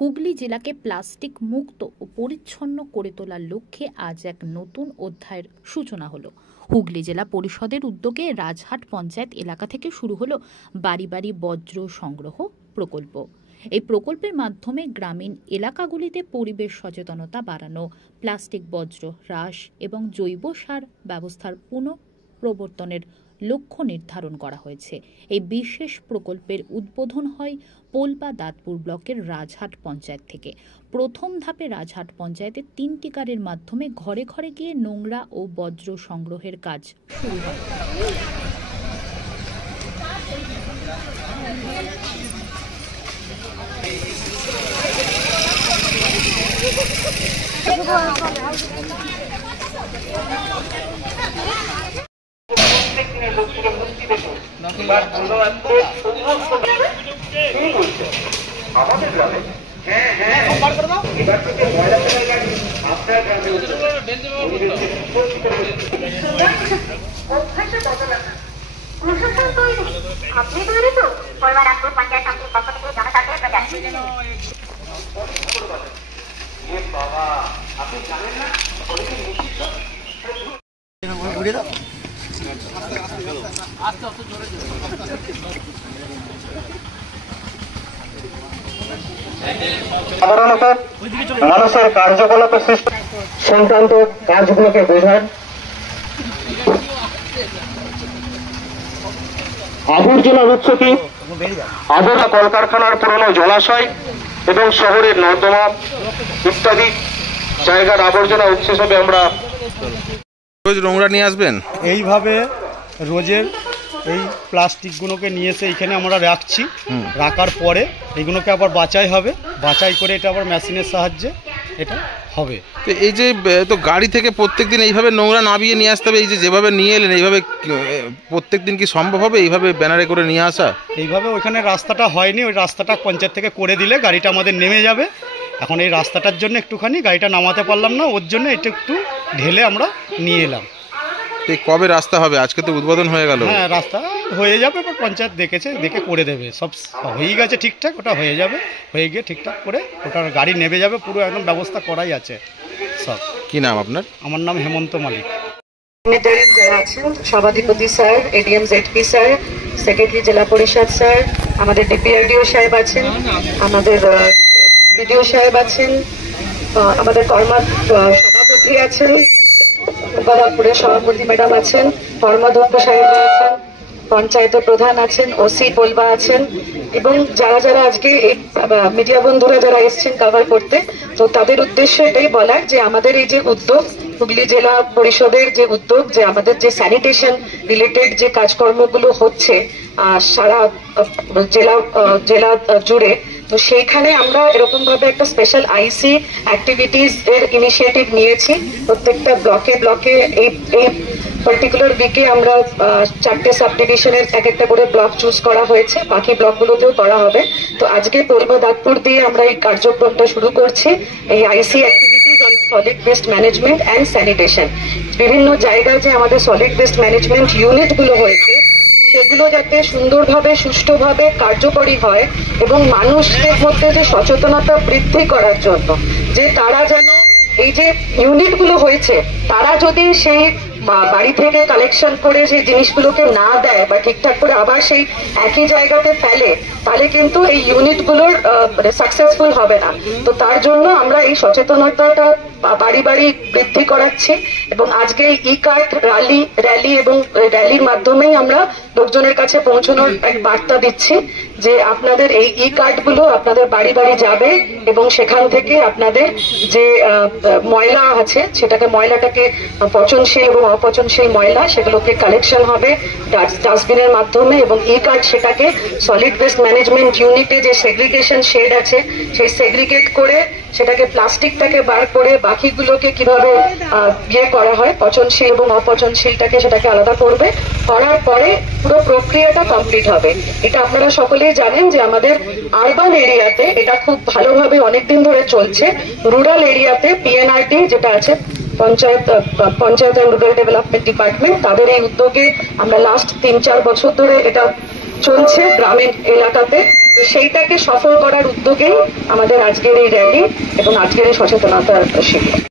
হুগলি জেলাকে প্লাস্টিক মুক্ত ও পরিচ্ছন্ন করে তোলার লক্ষ্যে আজ এক নতুন অধ্যায়ের সূচনা হলো। হুগলি জেলা পরিষদের উদ্যোগে রাজহাট পঞ্চায়েত এলাকা থেকে শুরু হলো বাড়ি বাড়ি বজ্র সংগ্রহ প্রকল্প। এই প্রকল্পের মাধ্যমে গ্রামীণ এলাকাগুলিতে পরিবেশ সচেতনতা বাড়ানো, প্লাস্টিক বজ্র হ্রাস এবং জৈব সার ব্যবস্থার পুনঃপ্রবর্তনের লক্ষ্য নির্ধারণ করা হয়েছে। এই বিশেষ প্রকল্পের উদ্বোধন হয় পোলবা দাঁতপুর ব্লকের রাজহাট পঞ্চায়েত থেকে। প্রথম ধাপে রাজহাট পঞ্চায়েতের 3টি গাড়ির মাধ্যমে ঘরে ঘরে গিয়ে নোংরা ও বজ্র সংগ্রহের কাজ শুরু হয়। আমাদের গ্রামে এবার থেকে ময়লা ফেলার গাড়ি আপনার গ্রামে আপনি তৈরি তো পরিবার পঞ্চায়েত সমিতির পক্ষ থেকে জনসাধারণের যাচ্ছি। বাবা আপনি জানেন না সাধারণত মানুষের কার্যকলাপের সংক্রান্ত কাজগুলোকে বোঝান। আবর্জনার উৎস কি? আবর্জনা কলকারখানার পুরনো জলাশয় এবং শহরের নর্দমা ইত্যাদি জায়গার আবর্জনা উৎস হিসেবে আমরা রোজ নোংরা নিয়ে আসবেন। এইভাবে রোজের এই প্লাস্টিকগুলোকে নিয়ে এসে এইখানে আমরা রাখছি। রাখার পরে এইগুলোকে আবার বাছাই হবে, বাছাই করে এটা আবার মেশিনের সাহায্যে এটা হবে। তো এই যে তো গাড়ি থেকে প্রত্যেকদিন এইভাবে নোংরা নামিয়ে নিয়ে আসতে হবে, এই যে যেভাবে নিয়ে এলেন এইভাবে প্রত্যেকদিন কি সম্ভব হবে এইভাবে ব্যানারে করে নিয়ে আসা? এইভাবে ওইখানে রাস্তাটা হয়নি, ওই রাস্তাটা পঞ্চায়েত থেকে করে দিলে গাড়িটা আমাদের নেমে যাবে। এখন এই রাস্তাটার জন্য একটুখানি গাড়িটা নামাতে পারলাম না, ওর জন্য এটা একটু ঢেলে আমরা নিয়ে এলাম। কবে রাস্তা হবে? আজকে তো উদ্বোধন হয়ে গেল। হ্যাঁ, রাস্তা হয়ে যাবে, পঞ্চায়েত দেখে করে দেবে, সব হয়ে গেছে ঠিকঠাক, ওটা হয়ে যাবে, হয়ে গিয়ে ঠিকঠাক করে ওটার গাড়ি নেমে যাবে, পুরো একদম ব্যবস্থা করাই আছে সব। কি নাম আপনার? আমার নাম হেমন্ত মালিক। যারা আছেন সভাধিপতি sir, ADM ZP sir, secretary জেলা পরিষদ স্যার, আমাদের ডিপিআরডিও সাহেব আছেন, আমাদের বিডিও সাহেব আছেন, আমাদের সভাপতি আছেন, বারাকপুরের সভাপতি ম্যাডাম আছেন, কর্মাধ্যক্ষ সাহেব আছেন, পঞ্চায়েতের প্রধান আছেন, ওসি পোলবা আছেন, এবং যারা যারা আজকে এই মিডিয়া বন্ধুরা যারা এসছেন কভার করতে, তো তাদের উদ্দেশ্যে এটাই বলার যে আমাদের এই যে উদ্যোগ, হুগলি জেলা পরিষদের যে উদ্যোগ, যে আমাদের যে স্যানিটেশন রিলেটেড যে কাজকর্মগুলো হচ্ছে সারা জেলা জুড়ে, তো সেইখানে আমরা এরকম ভাবে একটা স্পেশাল আইসি অ্যাক্টিভিটিস এর ইনিশিয়েটিভ নিয়েছি। প্রত্যেকটা ব্লকে এই পার্টিকুলার উইকে আমরা 4টে সাব ডিভিশনের এক একটা করে ব্লক চুজ করা হয়েছে, বাকি ব্লকগুলোতেও করা হবে। তো আজকে পোলবা দাঁতপুর দিয়ে আমরা এই কার্যক্রমটা শুরু করছি, এই IC activities on solid waste management and sanitation. বিভিন্ন জায়গায় যে আমাদের সলিড ওয়েস্ট ম্যানেজমেন্ট ইউনিটগুলো হয়েছে সেগুলো যাতে সুন্দরভাবে সুষ্ঠুভাবে কার্যকরী হয় এবং মানুষের মধ্যে যে সচেতনতা বৃদ্ধি করার জন্য, যে তারা যেন এই যে ইউনিটগুলো হয়েছে তারা যদি সেই বাড়ি থেকে কালেকশন করে সেই জিনিসগুলোকে না দেয় বা ঠিকঠাক করে আবার সেই একই জায়গাতে ফেলে, তাহলে কিন্তু এই ইউনিটগুলোর সাকসেসফুল হবে না। তো তার জন্য আমরা এই সচেতনতাটা বাড়ি বাড়ি বৃদ্ধি করাচ্ছি এবং আজকে ই কার্ড র্যালি এবং র্যালির মাধ্যমেই আমরা লোকজনের কাছে পৌঁছানোর এক বার্তা দিচ্ছি যে আপনাদের এই ই কার্ডগুলো আপনাদের বাড়ি বাড়ি যাবে এবং সেখান থেকে আপনাদের যে ময়লা আছে সেটাকে ময়লাটাকে পচনশীল এবং অপচনশীল ময়লা সেগুলোকে কালেকশন হবে ডাস্টবিনের মাধ্যমে এবং ই কার্ড সেটাকে সলিড ওয়েস্ট ম্যানেজমেন্ট ইউনিটে যে সেগ্রিগেশন শেড আছে সেই সেগ্রিগেট করে সেটাকে প্লাস্টিকটাকে বার করে বাকিগুলোকে কিভাবে করা হয়, পচনশীল এবং অপচনশীলটাকে সেটাকে আলাদা করবে, করার পরে পুরো প্রক্রিয়াটা কমপ্লিট হবে। এটা আপনারা সকলেই জানেন যে আমাদের আরবান এরিয়াতে এটা খুব ভালোভাবে অনেকদিন ধরে চলছে। রুরাল এরিয়াতে পিএনআরডি যেটা আছে panchayat and rural development department, তাদের এই উদ্যোগে আমরা লাস্ট 3-4 বছর ধরে এটা চলছে গ্রামীণ এলাকাতে। তো সেইটাকে সফল করার উদ্যোগেই আমাদের আজকের এই র্যালি এবং আজকের এই সচেতনতার শিবির।